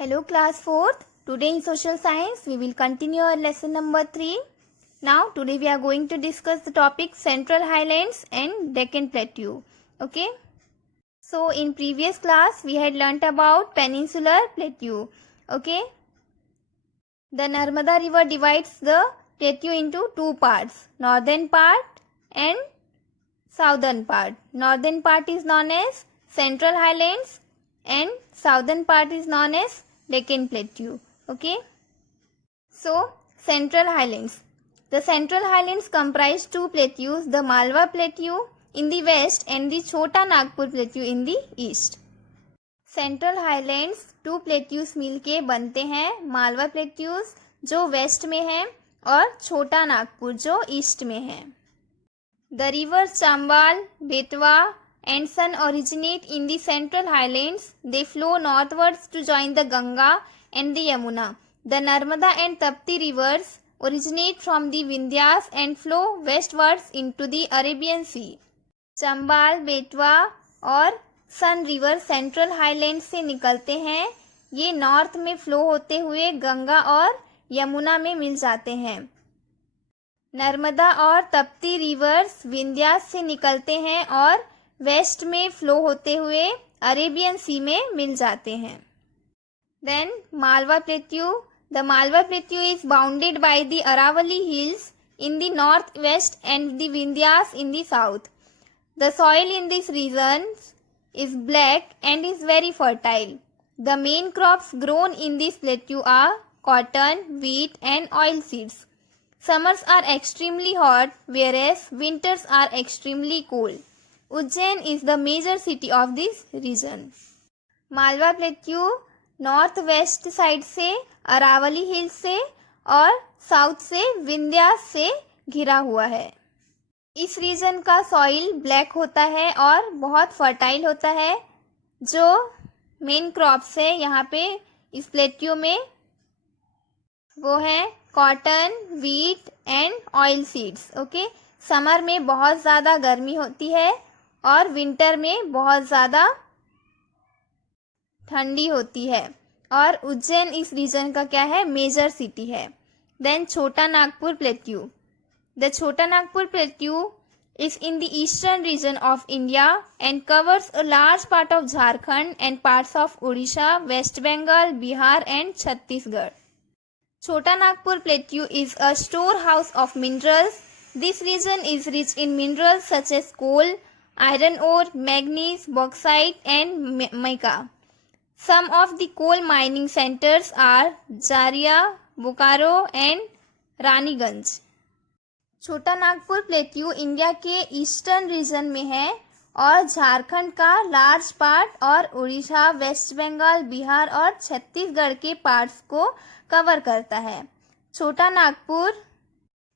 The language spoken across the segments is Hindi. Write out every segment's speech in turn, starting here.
Hello class 4th. Today in social science we will continue our lesson number 3. Now today we are going to discuss the topic Central Highlands and Deccan Plateau. Okay. So in previous class we had learnt about Peninsular Plateau. Okay. The Narmada river divides the plateau into two parts, northern part and southern part. Northern part is known as Central Highlands and southern part is known as Deccan Plateau. Okay. So Central Highlands. The Central Highlands comprise two plateaus, the Malwa Plateau in the west and the Chota Nagpur Plateau in the east. Central highlands two plateaus मिलके बनते हैं मालवा प्लेट्यूज जो वेस्ट में है और छोटा नागपुर जो ईस्ट में है. The river Chambal, Betwa and Son originate in the Central Highlands. They flow northwards to join the Ganga and the Yamuna. The Narmada and Tapti rivers originate from the Vindhyas and flow westwards into the Arabian Sea. Chambal, Betwa और सन रिवर सेंट्रल हाईलैंड से निकलते हैं. ये नॉर्थ में फ्लो होते हुए गंगा और यमुना में मिल जाते हैं. नर्मदा और तप्ती रिवर्स विंध्यास से निकलते हैं और वेस्ट में फ्लो होते हुए अरेबियन सी में मिल जाते हैं. Then Malwa plateau. The Malwa plateau is bounded by the Aravalli hills in the north west and the Vindhyas in the south. The soil in this region is black and is very fertile. The main crops grown in this plateau are cotton, wheat and oil seeds. Summers are extremely hot whereas winters are extremely cold. Ujjain is the major city of this region. Malwa plateau north west side से अरावली हिल्स से और साउथ से विंध्यास से घिरा हुआ है. इस रीजन का सॉइल ब्लैक होता है और बहुत फर्टाइल होता है. जो मेन क्रॉप्स है यहाँ पे इस प्लेट्यू में वो है cotton, wheat and oil seeds. Okay. Summer में बहुत ज़्यादा गर्मी होती है और विंटर में बहुत ज़्यादा ठंडी होती है. और उज्जैन इस रीजन का क्या है, मेजर सिटी है. देन छोटा Nagpur plateau. The Chota Nagpur Plateau is in the eastern region of India and covers a large part of Jharkhand and parts of Odisha, West Bengal, Bihar and Chhattisgarh. Chota Nagpur Plateau is a storehouse of minerals. This region is rich in minerals such as coal, iron ore, manganese, bauxite and mica. Some of the coal mining centers are Jharia, Bokaro and Raniganj. छोटा नागपुर प्लेट्यू इंडिया के ईस्टर्न रीजन में है और झारखंड का लार्ज पार्ट और उड़ीसा, वेस्ट बंगाल, बिहार और छत्तीसगढ़ के पार्ट्स को कवर करता है. छोटा नागपुर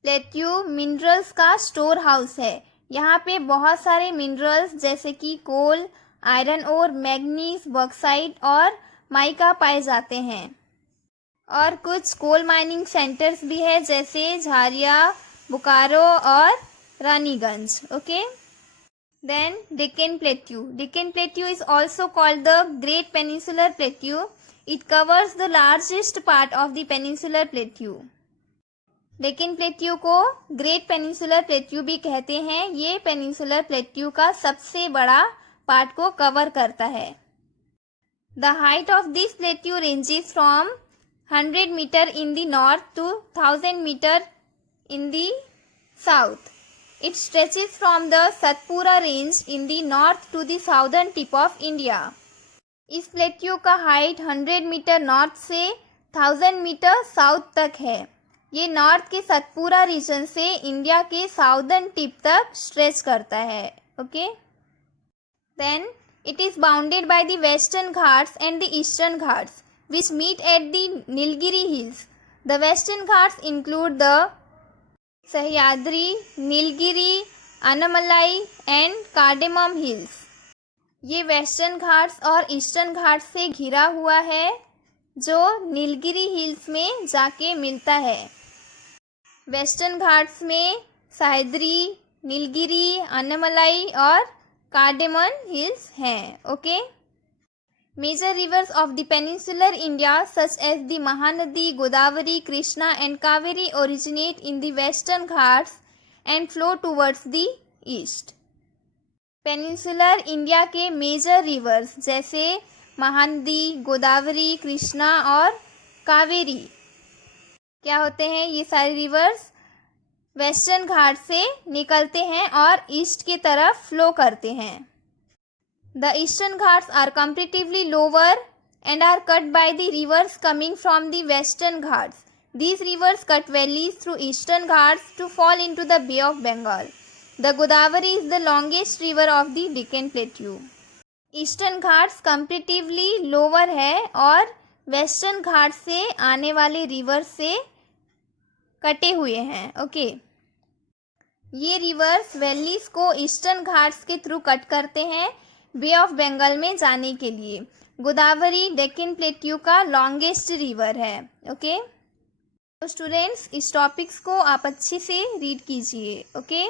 प्लेट्यू मिनरल्स का स्टोर हाउस है. यहाँ पे बहुत सारे मिनरल्स जैसे कि कोल, आयरन ओर, मैग्नीज, बॉक्साइट और माइका पाए जाते हैं. और कुछ कोल माइनिंग सेंटर्स भी है जैसे झारिया, बोकारो और Raniganj. Okay. Then Deccan plateau. Deccan plateau is also called the great peninsular plateau. It covers the largest part of the peninsular plateau. Deccan plateau को ग्रेट पेनिनसुलर प्लेट्यू भी कहते हैं. ये पेनिनसुलर प्लेट्यू का सबसे बड़ा पार्ट को कवर करता है. The height of this plateau ranges from 100 metre in the north to 1000 metre in the south. It stretches from the Satpura range in the north to the southern tip of India. इस प्लेट्यू का हाइट 100 मीटर नॉर्थ से 1000 मीटर साउथ तक है. ये नॉर्थ के सतपुरा रीजन से इंडिया के साउदर्न टिप तक स्ट्रेच करता है. Okay. Then it is bounded by the western Ghats and the eastern Ghats which meet at the Nilgiri hills. The western Ghats include the Sahyadri, Nilgiri, Anamalai and cardamom hills. ये वेस्टर्न घाट्स और ईस्टर्न घाट्स से घिरा हुआ है जो नीलगिरी हिल्स में जाके मिलता है. वेस्टर्न घाट्स में सह्याद्री, नीलगिरी, अनामलाई और कार्डेमम हिल्स हैं. Okay. Major rivers of the peninsular India such as the Mahanadi, Godavari, Krishna and Kaveri originate in the western Ghats and flow towards the east. Peninsular India के मेजर रिवर्स जैसे महानदी, गोदावरी, कृष्णा और कावेरी क्या होते हैं? ये सारे रिवर्स वेस्टर्न घाट से निकलते हैं और ईस्ट की तरफ फ्लो करते हैं. The eastern Ghats are comparatively lower and are cut by the rivers coming from the western Ghats. These rivers cut valleys through eastern Ghats to fall into the Bay of Bengal. The Godavari is the longest river of the Deccan Plateau. Eastern Ghats comparatively lower है और वेस्टर्न घाट से आने वाले रिवर से कटे हुए हैं. ओके, ये रिवर्स वैलीज को ईस्टर्न घाट्स के थ्रू कट करते हैं बे ऑफ बंगाल में जाने के लिए. गोदावरी डेक्कन प्लेट्यू का लॉन्गेस्ट रिवर है. ओके, तो स्टूडेंट्स इस टॉपिक्स को आप अच्छे से रीड कीजिए. ओके.